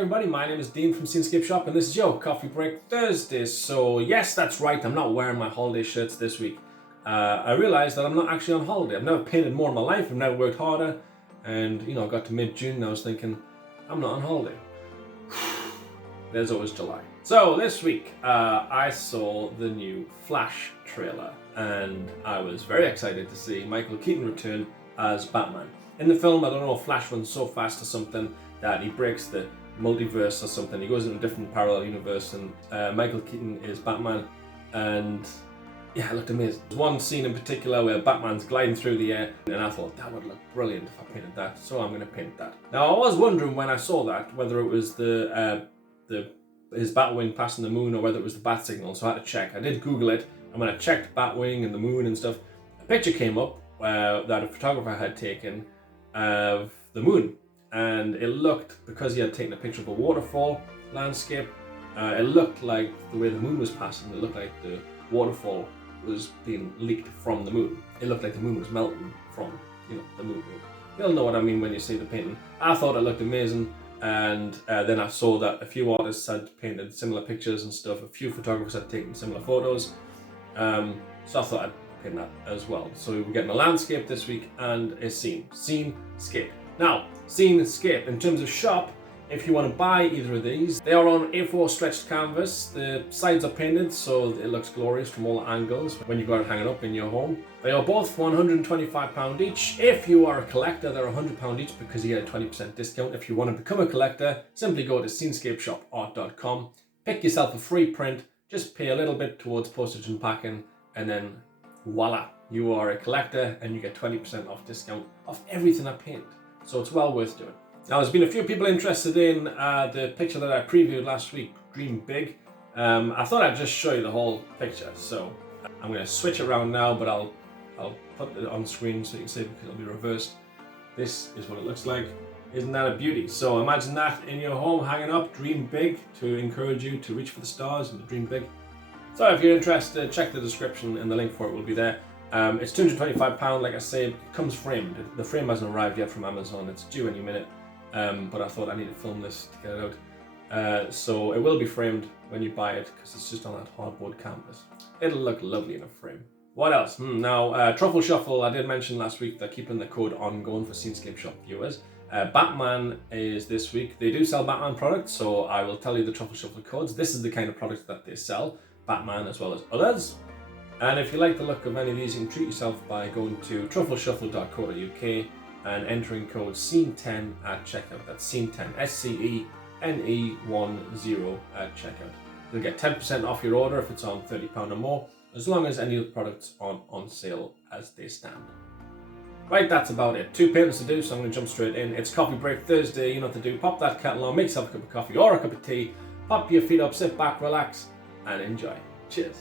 everybody, my name is Dean from Scenescapeshop and this is your Coffee Break Thursdays. So yes, that's right, I'm not wearing my holiday shirts this week. I realised that I'm not actually on holiday. I've never painted more in my life, I've never worked harder, and I got to mid-June and I was thinking, I'm not on holiday. There's always July. So this week, I saw the new Flash trailer and I was very excited to see Michael Keaton return as Batman. In the film, I don't know, Flash runs so fast or something that he breaks the multiverse or something. He goes into a different parallel universe and Michael Keaton is Batman, and yeah, it looked amazing. There's one scene in particular where Batman's gliding through the air and I thought that would look brilliant if I painted that, so I'm going to paint that. Now I was wondering when I saw that whether it was his Batwing passing the moon or whether it was the bat signal, so I had to check. I did Google it, and when I checked Batwing and the moon and stuff, a picture came up that a photographer had taken of the moon, and it looked, because he had taken a picture of a waterfall landscape, it looked like the way the moon was passing, it looked like the waterfall was being leaked from the moon. It looked like the moon was melting from, the moon. You'll know what I mean when you see the painting. I thought it looked amazing, and then I saw that a few artists had painted similar pictures and stuff, a few photographers had taken similar photos, so I thought I'd paint that as well. So we're getting a landscape this week and a scenescape. Now, Scenescape, in terms of shop, if you want to buy either of these, they are on A4 stretched canvas. The sides are painted so it looks glorious from all angles when you go out hanging up in your home. They are both £125 each. If you are a collector, they're £100 each because you get a 20% discount. If you want to become a collector, simply go to scenescapeshopart.com, pick yourself a free print, just pay a little bit towards postage and packing, and then voila, you are a collector and you get 20% off discount off everything I paint. So it's well worth doing. Now, there's been a few people interested in the picture that I previewed last week, Dream Big. I thought I'd just show you the whole picture, so I'm going to switch it around now, but I'll put it on screen so you can see because it'll be reversed. This is what it looks like. Isn't that a beauty? So imagine that in your home, hanging up, Dream Big, to encourage you to reach for the stars and dream big. So if you're interested, check the description and the link for it will be there. It's £225, like I say, it comes framed. The frame hasn't arrived yet from Amazon, it's due any minute. But I thought I need to film this to get it out. So it will be framed when you buy it because it's just on that hardboard canvas. It'll look lovely in a frame. What else? Now, Truffle Shuffle, I did mention last week they're keeping the code ongoing for Scenescapeshop viewers. Batman is this week. They do sell Batman products, so I will tell you the Truffle Shuffle codes. This is the kind of product that they sell, Batman as well as others. And if you like the look of any of these, you can treat yourself by going to truffleshuffle.co.uk and entering code SCENE10 at checkout. That's SCENE10, SCENE10 at checkout. You'll get 10% off your order if it's on £30 or more, as long as any of the products are on sale as they stand. Right, that's about it. 2 paintings to do, so I'm going to jump straight in. It's Coffee Break Thursday, you know what to do. Pop that kettle on, make yourself a cup of coffee or a cup of tea, pop your feet up, sit back, relax, and enjoy. Cheers.